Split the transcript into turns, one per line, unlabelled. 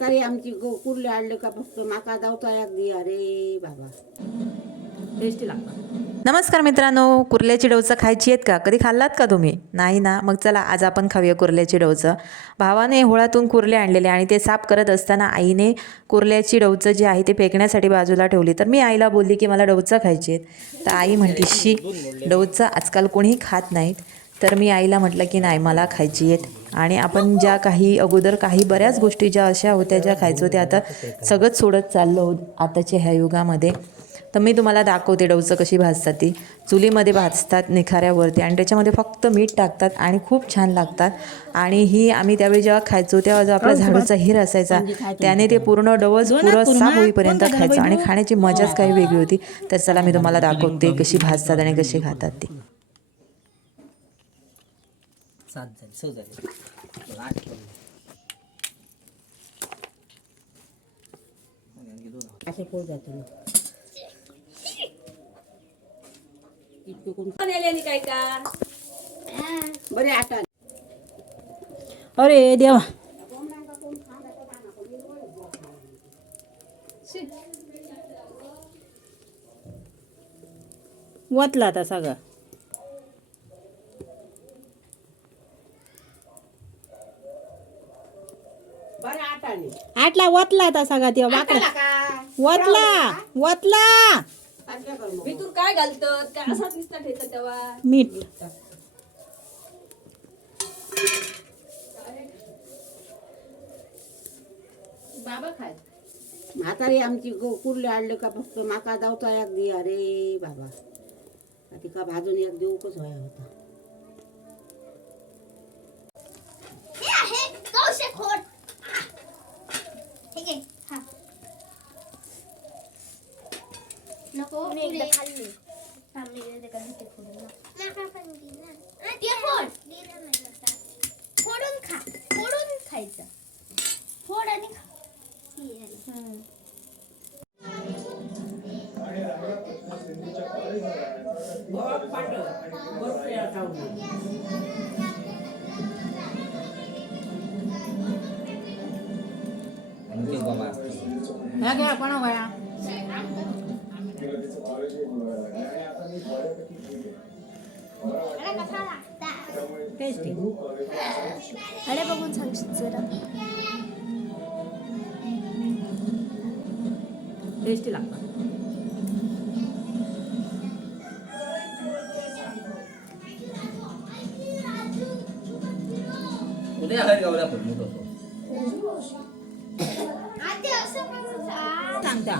म्हातारी आमची कुर्ले हाडले का फक्त माका जावचा दिया रे बाबा. टेस्टी लागतात
नमस्कार मित्रांनो कुर्ल्याची डोचं खायची आहेत का? कधी खाल्लात का तुम्ही? नाही ना? मग चला आज आपण खाऊया कुर्ल्याची डोचं भावाने होळातून कुर्ले आणलेले आणि ते साफ करत असताना आईने कुर्ल्याची डोचं जे आहे ते फेकण्यासाठी बाजूला ठेवली. तर मी आईला बोलली की मला डोचं खायची आहेत. तर आई म्हणते शी डोचं आजकाल कोणीही खात नाहीत. तर मी आईला म्हटलं की नाही मला खायची आहेत. आणि आपण ज्या काही अगोदर काही बऱ्याच गोष्टी ज्या अशा होत्या ज्या खायचो त्या आता सगळंच सोडत चाललो आहोत आताच्या ह्या युगामध्ये. तर मी तुम्हाला दाखवते डवचं कशी भाजतात ती. चुलीमध्ये भाजतात निखाऱ्यावरती आणि त्याच्यामध्ये फक्त मीठ टाकतात आणि खूप छान लागतात. आणि ही आम्ही त्यावेळी जेव्हा खायचो तेव्हा जो आपला झाडूचा हिर असायचा त्याने ते पूर्ण डवच पुरं साफ होईपर्यंत खायचं आणि खाण्याची मजाच काही वेगळी होती. तर चला मी तुम्हाला दाखवते कशी भाजतात आणि कशी खातात ती.
सात झाली स झाली बघ, आठ पडले. आणि आणखी दोन आहेत.
असे पोळ जातो ना इतकं कोण
काय का
बरे आटा
अरे देवा वतला आता सगळं आटला वतला आता सगळा तेव्हा. वाकडा
का?
वतला वतला.
तू काय घालतं? काय असाच निसता ठेवतं तेव्हा?
मीठ.
बाबा खाय.
म्हातारी आमची गो कुर्ले हाडले का फक्त म्हाका जावचा एक दिया रे बाबा. तिका भाजून एक व्हाया होता?
मी एकदा खाल्ली थांबली गेले का ते फोडून ते फोड. फोडून खा फोडून खायचं फोड आणि
कोणा वया
अरे कसा लागता
टेस्टी
अरे बघून सांगशील जरा.
टेस्टी लागतात.
उद्या हरी गावला
सांगता.